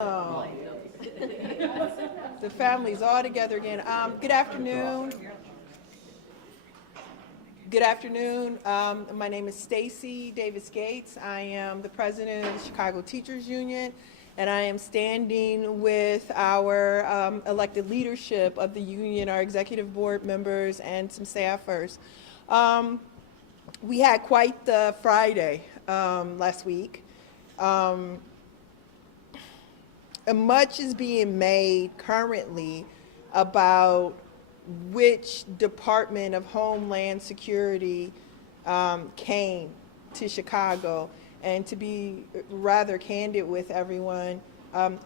Oh, the family's all together again. Good afternoon. Good afternoon. My name is Stacy Davis Gates. I am the president of the Chicago Teachers Union, and I am standing with our elected leadership of the union, our executive board members, and some staffers. We had quite the Friday last week. Much is being made currently about which Department of Homeland Security came to Chicago. And to be rather candid with everyone,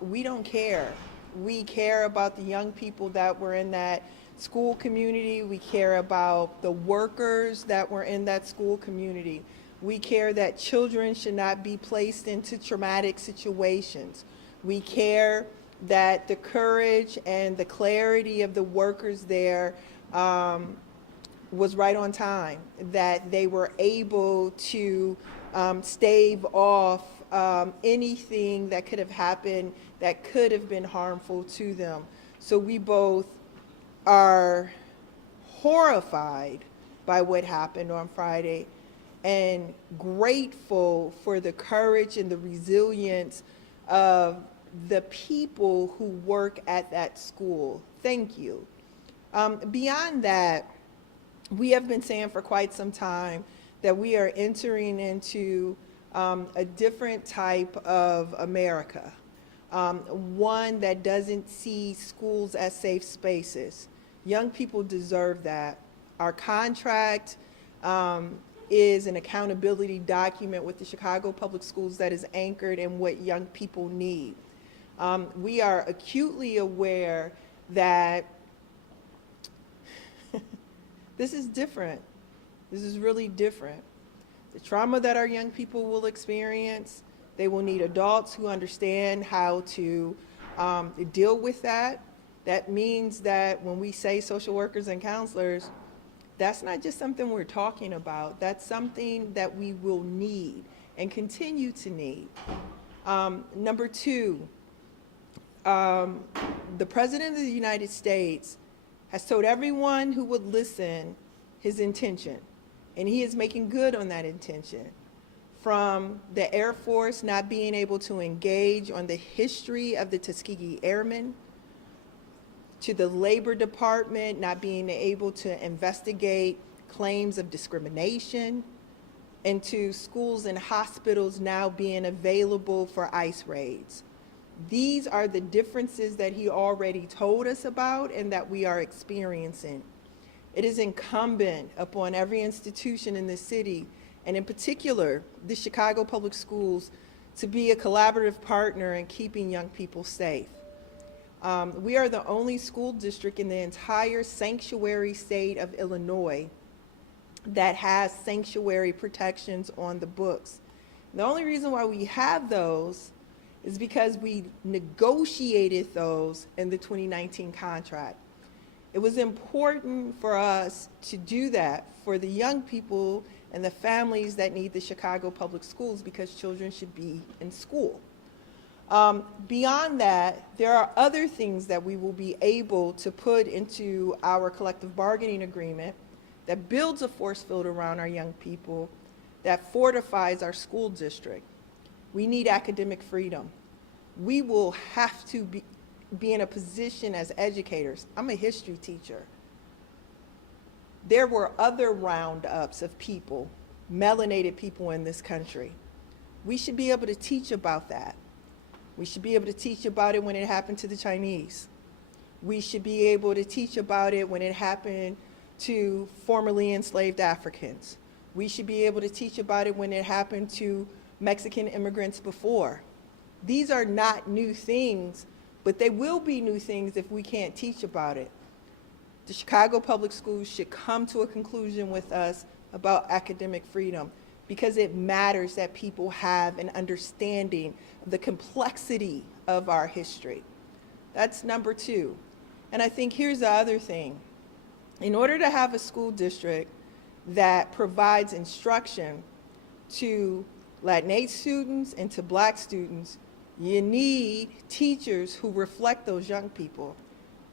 we don't care. We care about the young people that were in that school community. We care about the workers that were in that school community. We care that children should not be placed into traumatic situations. We care that the courage and the clarity of the workers there was right on time, that they were able to stave off anything that could have happened that could have been harmful to them. So we both are horrified by what happened on Friday and grateful for the courage and the resilience of the people who work at that school. Thank you. Beyond that, we have been saying for quite some time that we are entering into a different type of America, one that doesn't see schools as safe spaces. Young people deserve that. Our contract is an accountability document with the Chicago Public Schools that is anchored in what young people need. We are acutely aware that this is different. This is really different. The trauma that our young people will experience, they will need adults who understand how to deal with that. That means that when we say social workers and counselors, that's not just something we're talking about. That's something that we will need and continue to need. Number two, the President of the United States has told everyone who would listen his intention, and he is making good on that intention. From the Air Force not being able to engage on the history of the Tuskegee Airmen, to the Labor Department not being able to investigate claims of discrimination, and to schools and hospitals now being available for ICE raids. These are the differences that he already told us about and that we are experiencing. It is incumbent upon every institution in the city, and in particular, the Chicago Public Schools, to be a collaborative partner in keeping young people safe. We are the only school district in the entire sanctuary state of Illinois that has sanctuary protections on the books. The only reason why we have those is because we negotiated those in the 2019 contract. It was important for us to do that for the young people and the families that need the Chicago Public Schools, because children should be in school. Beyond that, there are other things that we will be able to put into our collective bargaining agreement that builds a force field around our young people, that fortifies our school district. We need academic freedom. We will have to be in a position as educators. I'm a history teacher. There were other roundups of people, melanated people in this country. We should be able to teach about that. We should be able to teach about it when it happened to the Chinese. We should be able to teach about it when it happened to formerly enslaved Africans. We should be able to teach about it when it happened to Mexican immigrants before. These are not new things, but they will be new things if we can't teach about it. The Chicago Public Schools should come to a conclusion with us about academic freedom, because it matters that people have an understanding of the complexity of our history. That's number two. And I think here's the other thing. In order to have a school district that provides instruction to Latinx students and to Black students, You need teachers who reflect those young people.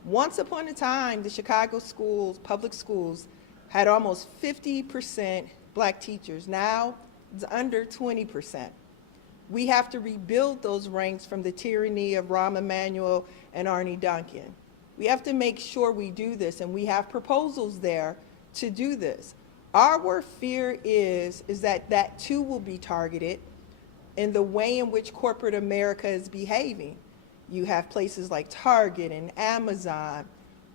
Once upon a time, the Chicago schools, public schools, had almost 50% black teachers. Now it's under 20%. We have to rebuild those ranks from the tyranny of Rahm Emanuel and Arne Duncan. We have to make sure we do this, and we have proposals there to do this. Our fear is that that too will be targeted in the way in which corporate America is behaving. You have places like Target and Amazon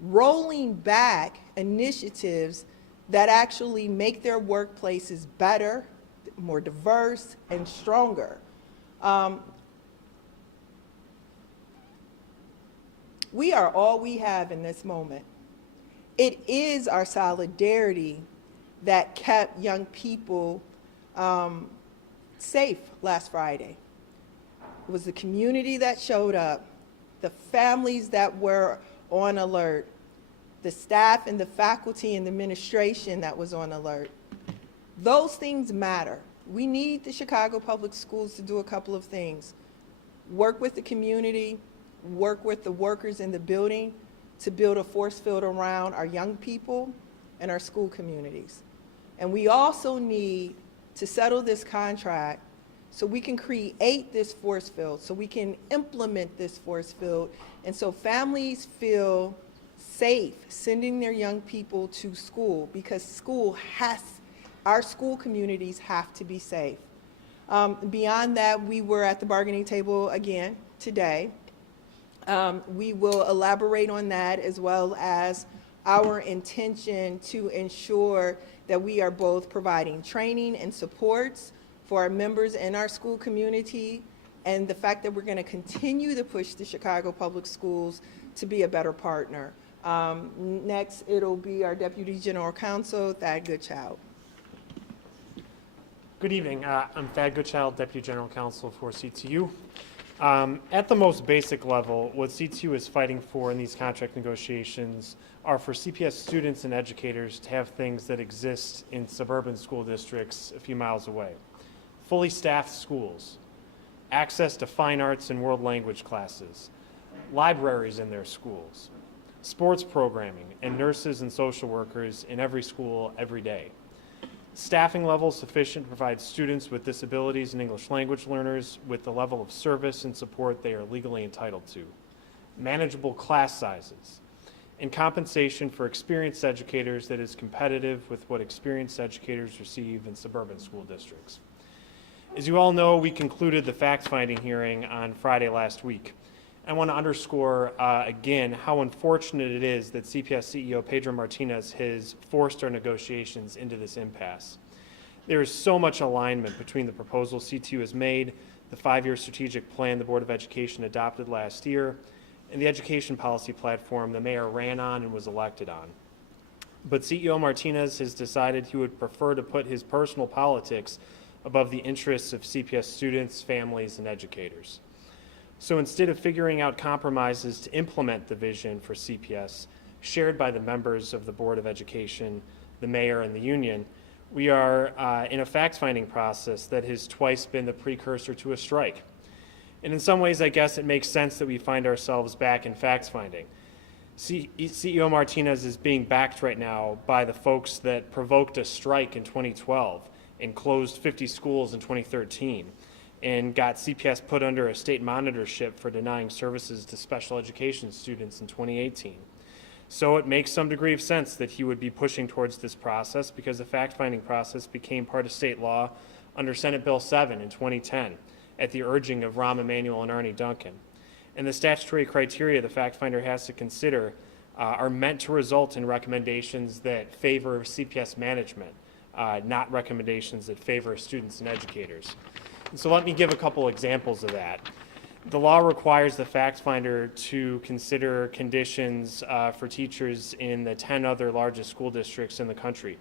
rolling back initiatives that actually make their workplaces better, more diverse, and stronger. We are all we have in this moment. It is our solidarity that kept young people safe last Friday. It was the community that showed up, the families that were on alert, the staff and the faculty and the administration that was on alert. Those things matter. We need the Chicago Public Schools to do a couple of things. Work with the community, work with the workers in the building to build a force field around our young people and our school communities. And we also need to settle this contract so we can create this force field, so we can implement this force field, and so families feel safe sending their young people to school, because our school communities have to be safe. Beyond that, we were at the bargaining table again today. We will elaborate on that, as well as our intention to ensure that we are both providing training and supports for our members in our school community, and the fact that we're going to continue to push the Chicago Public Schools to be a better partner. Next, it'll be our Deputy General Counsel, Thad Goodchild. Good evening. I'm Thad Goodchild, Deputy General Counsel for CTU. At the most basic level, what CTU is fighting for in these contract negotiations are for CPS students and educators to have things that exist in suburban school districts a few miles away. Fully staffed schools, access to fine arts and world language classes, libraries in their schools, sports programming, and nurses and social workers in every school every day. Staffing levels sufficient to provide students with disabilities and English language learners with the level of service and support they are legally entitled to. Manageable class sizes, and compensation for experienced educators that is competitive with what experienced educators receive in suburban school districts. As you all know, we concluded the fact-finding hearing on Friday last week. I want to underscore again how unfortunate it is that CPS CEO Pedro Martinez has forced our negotiations into this impasse. There is so much alignment between the proposal CTU has made, the 5-year strategic plan the Board of Education adopted last year, and the education policy platform the mayor ran on and was elected on. But CEO Martinez has decided he would prefer to put his personal politics above the interests of CPS students, families, and educators. So instead of figuring out compromises to implement the vision for CPS shared by the members of the Board of Education, the mayor, and the union, we are in a fact-finding process that has twice been the precursor to a strike. And in some ways, I guess it makes sense that we find ourselves back in fact-finding. CEO Martinez is being backed right now by the folks that provoked a strike in 2012 and closed 50 schools in 2013 and got CPS put under a state monitorship for denying services to special education students in 2018. So it makes some degree of sense that he would be pushing towards this process, because the fact-finding process became part of state law under Senate Bill 7 in 2010 at the urging of Rahm Emanuel and Arne Duncan. And the statutory criteria the fact finder has to consider are meant to result in recommendations that favor CPS management, not recommendations that favor students and educators. And so let me give a couple examples of that. The law requires the fact finder to consider conditions for teachers in the 10 other largest school districts in the country,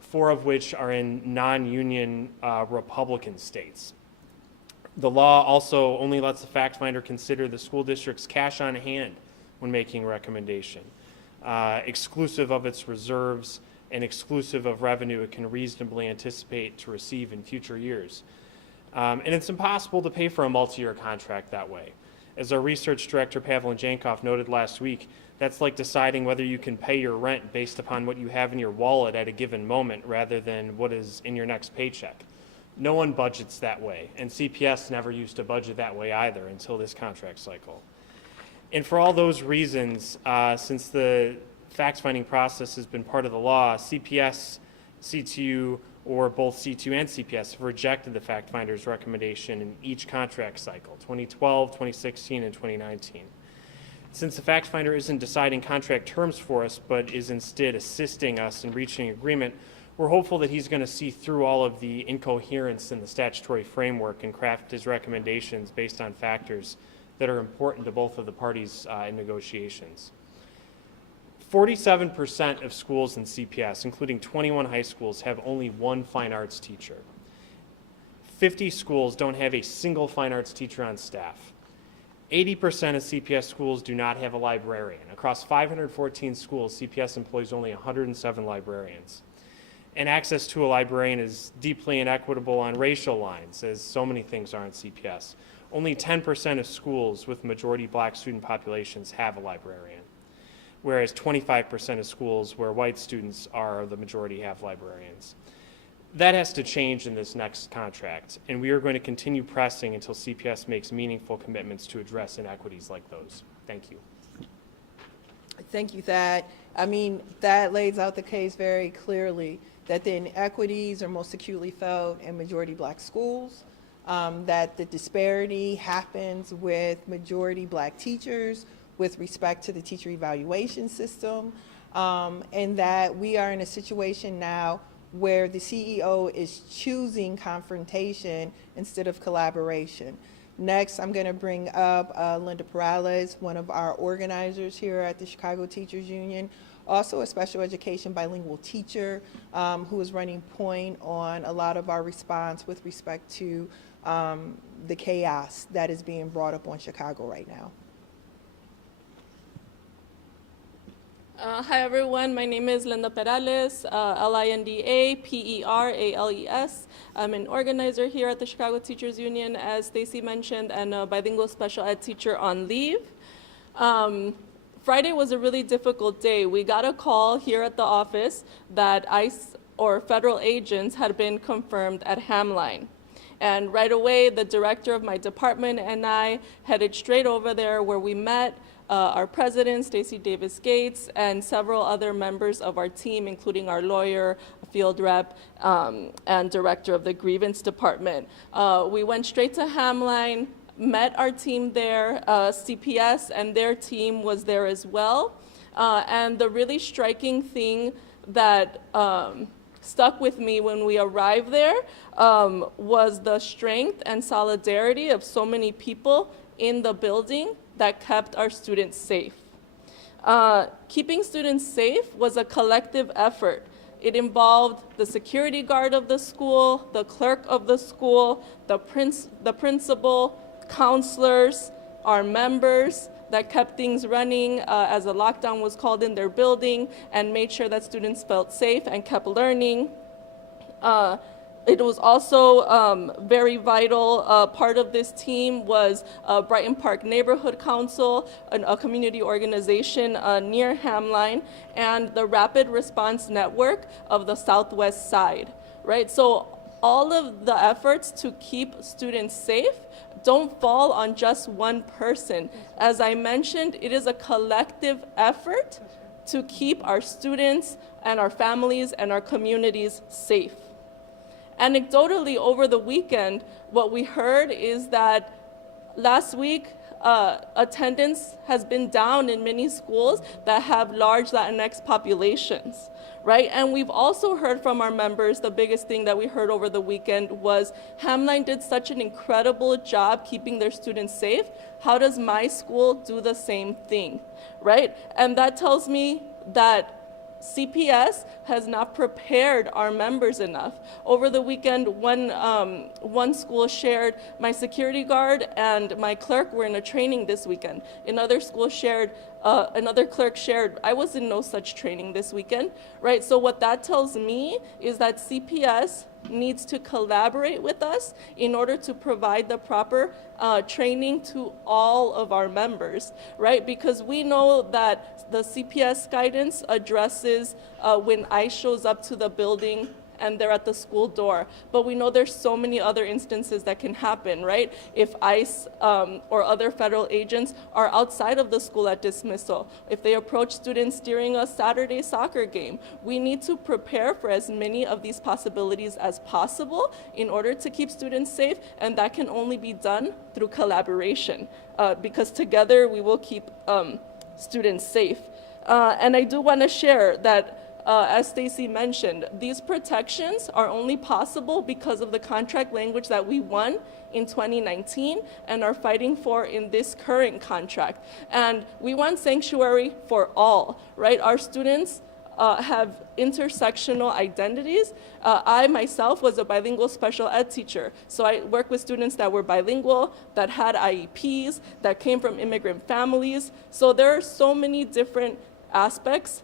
4 of which are in non-union Republican states. The law also only lets the fact finder consider the school district's cash on hand when making a recommendation, exclusive of its reserves and exclusive of revenue it can reasonably anticipate to receive in future years. And it's impossible to pay for a multi-year contract that way. As our research director, Pavel Jankov, noted last week, that's like deciding whether you can pay your rent based upon what you have in your wallet at a given moment rather than what is in your next paycheck. No one budgets that way, and CPS never used to budget that way either until this contract cycle. And for all those reasons, since the fact-finding process has been part of the law, CPS, CTU, or both CTU and CPS have rejected the fact finder's recommendation in each contract cycle, 2012, 2016, and 2019. Since the fact finder isn't deciding contract terms for us, but is instead assisting us in reaching agreement, we're hopeful that he's going to see through all of the incoherence in the statutory framework and craft his recommendations based on factors that are important to both of the parties in negotiations. 47% of schools in CPS, including 21 high schools, have only one fine arts teacher. 50 schools don't have a single fine arts teacher on staff. 80% of CPS schools do not have a librarian. Across 514 schools, CPS employs only 107 librarians. And access to a librarian is deeply inequitable on racial lines, as so many things are in CPS. Only 10% of schools with majority black student populations have a librarian, whereas 25% of schools where white students are the majority have librarians. That has to change in this next contract, and we are going to continue pressing until CPS makes meaningful commitments to address inequities like those. Thank you. Thank you, Thad. I mean, that lays out the case very clearly that the inequities are most acutely felt in majority black schools, that the disparity happens with majority black teachers with respect to the teacher evaluation system, and that we are in a situation now where the CEO is choosing confrontation instead of collaboration. Next, I'm going to bring up Linda Perales, one of our organizers here at the Chicago Teachers Union, also a special education bilingual teacher who is running point on a lot of our response with respect to the chaos that is being brought up on Chicago right now. Hi everyone, my name is Linda Perales, Linda Perales. I'm an organizer here at the Chicago Teachers Union, as Stacy mentioned, and a bilingual special ed teacher on leave. Friday was a really difficult day. We got a call here at the office that ICE or federal agents had been confirmed at Hamline. And right away, the director of my department and I headed straight over there where we met our president, Stacey Davis Gates, and several other members of our team, including our lawyer, field rep, and director of the grievance department. We went straight to Hamline, met our team there. CPS and their team was there as well. And the really striking thing that stuck with me when we arrived there was the strength and solidarity of so many people in the building that kept our students safe. Keeping students safe was a collective effort. It involved the security guard of the school, the clerk of the school, the principal, counselors, our members that kept things running as a lockdown was called in their building and made sure that students felt safe and kept learning. It was also very vital. Part of this team was Brighton Park Neighborhood Council, a community organization near Hamline, and the Rapid Response Network of the Southwest Side, right? So all of the efforts to keep students safe don't fall on just one person. As I mentioned, it is a collective effort to keep our students and our families and our communities safe. Anecdotally, over the weekend, what we heard is that last week, attendance has been down in many schools that have large Latinx populations, right? And we've also heard from our members, the biggest thing that we heard over the weekend was Hamline did such an incredible job keeping their students safe. How does my school do the same thing, right? And that tells me that CPS has not prepared our members enough. Over the weekend, one school shared, my security guard and my clerk were in a training this weekend. Another school shared, another clerk shared, I was in no such training this weekend, right? So what that tells me is that CPS needs to collaborate with us in order to provide the proper training to all of our members, right? Because we know that the CPS guidance addresses when ICE shows up to the building and they're at the school door. But we know there's so many other instances that can happen, right? If ICE or other federal agents are outside of the school at dismissal, if they approach students during a Saturday soccer game, we need to prepare for as many of these possibilities as possible in order to keep students safe, and that can only be done through collaboration, because together we will keep students safe. And I do want to share that as Stacy mentioned, these protections are only possible because of the contract language that we won in 2019 and are fighting for in this current contract. And we want sanctuary for all, right? Our students have intersectional identities. I myself was a bilingual special ed teacher, so I worked with students that were bilingual, that had IEPs, that came from immigrant families. So there are so many different aspects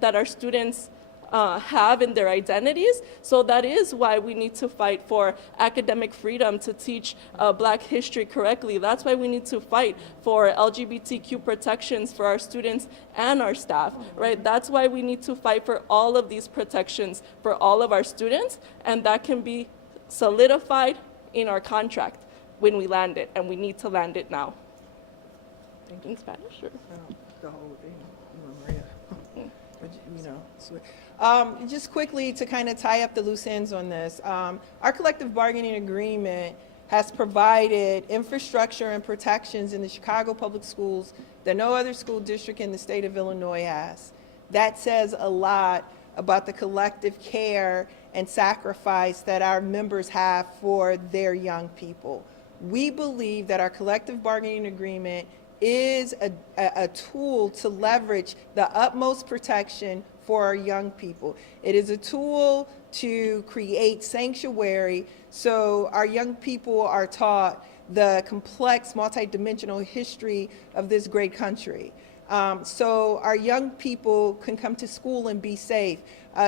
that our students have in their identities. So that is why we need to fight for academic freedom to teach Black history correctly. That's why we need to fight for LGBTQ protections for our students and our staff, right? That's why we need to fight for all of these protections for all of our students, and that can be solidified in our contract when we land it, and we need to land it now. In Spanish, or? The whole thing, Maria. Just quickly to kind of tie up the loose ends on this, our collective bargaining agreement has provided infrastructure and protections in the Chicago public schools that no other school district in the state of Illinois has. That says a lot about the collective care and sacrifice that our members have for their young people. We believe that our collective bargaining agreement is a tool to leverage the utmost protection for our young people. It is a tool to create sanctuary so our young people are taught the complex, multidimensional history of this great country. So our young people can come to school and be safe.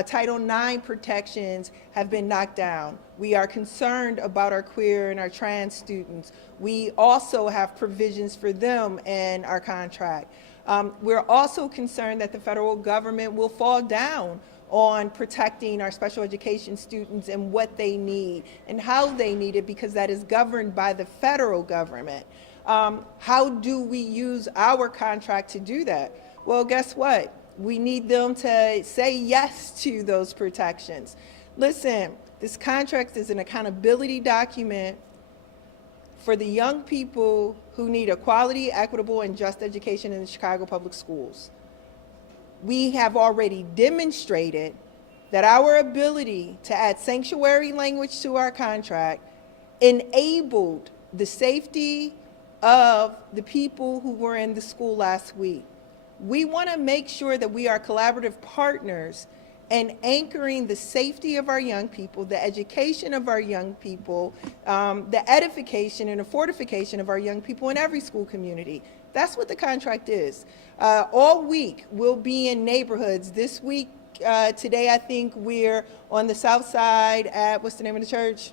Title IX protections have been knocked down. We are concerned about our queer and our trans students. We also have provisions for them in our contract. We're also concerned that the federal government will fall down on protecting our special education students and what they need and how they need it, because that is governed by the federal government. How do we use our contract to do that? Well, guess what? We need them to say yes to those protections. Listen, this contract is an accountability document for the young people who need a quality, equitable, and just education in the Chicago public schools. We have already demonstrated that our ability to add sanctuary language to our contract enabled the safety of the people who were in the school last week. We want to make sure that we are collaborative partners and anchoring the safety of our young people, the education of our young people, the edification and the fortification of our young people in every school community. That's what the contract is. All week, we'll be in neighborhoods. This week, today, I think we're on the south side at, what's the name of the church?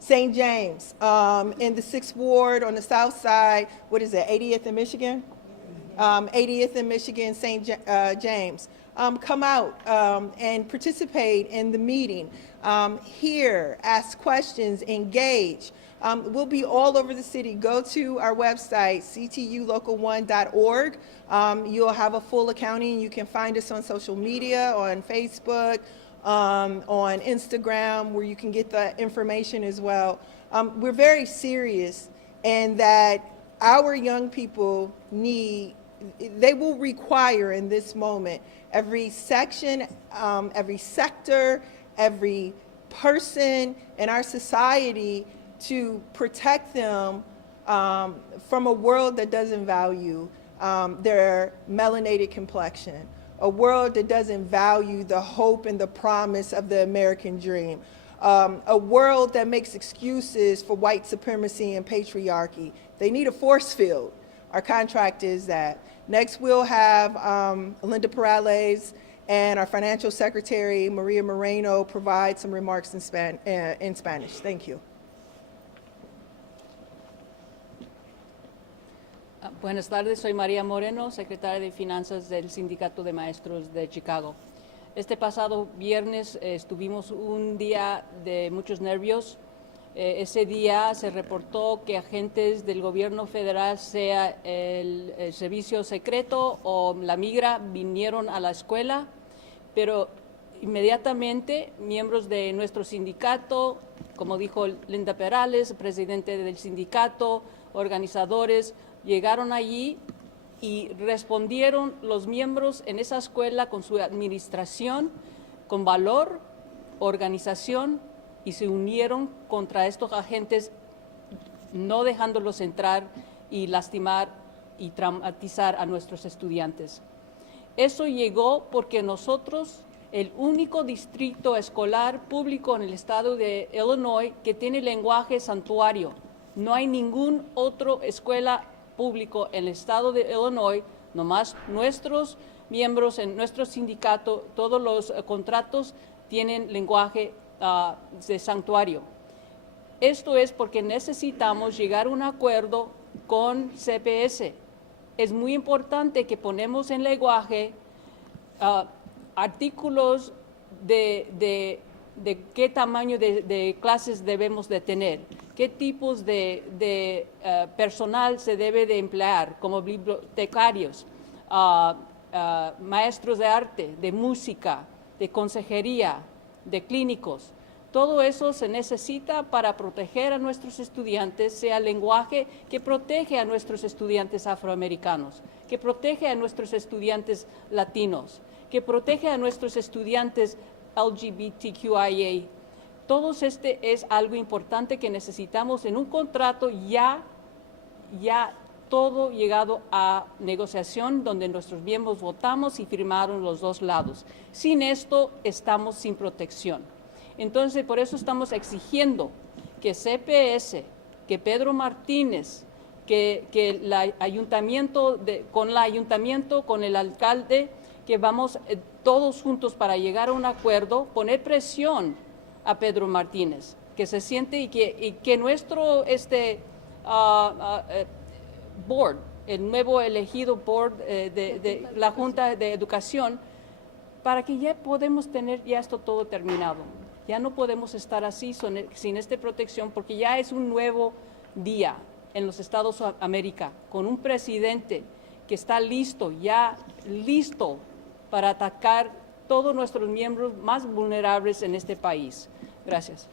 St. James. In the 6th Ward on the south side, what is it, 80th in Michigan? 80th in Michigan, St. James. Come out and participate in the meeting. Hear, ask questions, engage. We'll be all over the city. Go to our website, ctulocal1.org. You'll have a full accounting. You can find us on social media, on Facebook, on Instagram, where you can get the information as well. We're very serious in that our young people they will require in this moment every section, every sector, every person in our society to protect them from a world that doesn't value their melanated complexion, a world that doesn't value the hope and the promise of the American dream, a world that makes excuses for white supremacy and patriarchy. They need a force field. Our contract is that. Next, we'll have Linda Perales and our financial secretary, Maria Moreno, provide some remarks in Spanish. Thank you. Buenas tardes, soy María Moreno, secretaria de Finanzas del Sindicato de Maestros de Chicago. Este pasado viernes estuvimos un día de muchos nervios. Ese día se reportó que agentes del gobierno federal, sea el servicio secreto o la migra, vinieron a la escuela, pero inmediatamente miembros de nuestro sindicato, como dijo Linda Perales, presidente del sindicato, organizadores, llegaron allí y respondieron los miembros en esa escuela con su administración, con valor, organización, y se unieron contra estos agentes, no dejándolos entrar y lastimar y traumatizar a nuestros estudiantes. Eso llegó porque nosotros, el único distrito escolar público en el estado de Illinois que tiene lenguaje santuario, no hay ningún otro escuela público en el estado de Illinois, nomás nuestros miembros en nuestro sindicato, todos los contratos tienen lenguaje de santuario. Esto es porque necesitamos llegar a un acuerdo con CPS. Es muy importante que ponemos en lenguaje artículos de qué tamaño de clases debemos de tener, qué tipos de personal se debe de emplear, como bibliotecarios, maestros de arte, de música, de consejería, de clínicos. Todo eso se necesita para proteger a nuestros estudiantes, sea lenguaje que protege a nuestros estudiantes afroamericanos, que protege a nuestros estudiantes latinos, que protege a nuestros estudiantes LGBTQIA. Todo es algo importante que necesitamos en un contrato ya todo llegado a negociación donde nuestros miembros votamos y firmaron los dos lados. Sin esto estamos sin protección. Entonces, por eso estamos exigiendo que CPS, que Pedro Martínez, que el ayuntamiento, con el alcalde, que vamos todos juntos para llegar a un acuerdo, poner presión a Pedro Martínez, que se siente y que nuestro board, el nuevo elegido board de la Junta de Educación, para que ya podemos tener ya esto todo terminado. Ya no podemos estar así sin esta protección, porque ya es un nuevo día en los Estados de América, con un presidente que está listo para atacar todos nuestros miembros más vulnerables en este país. Gracias.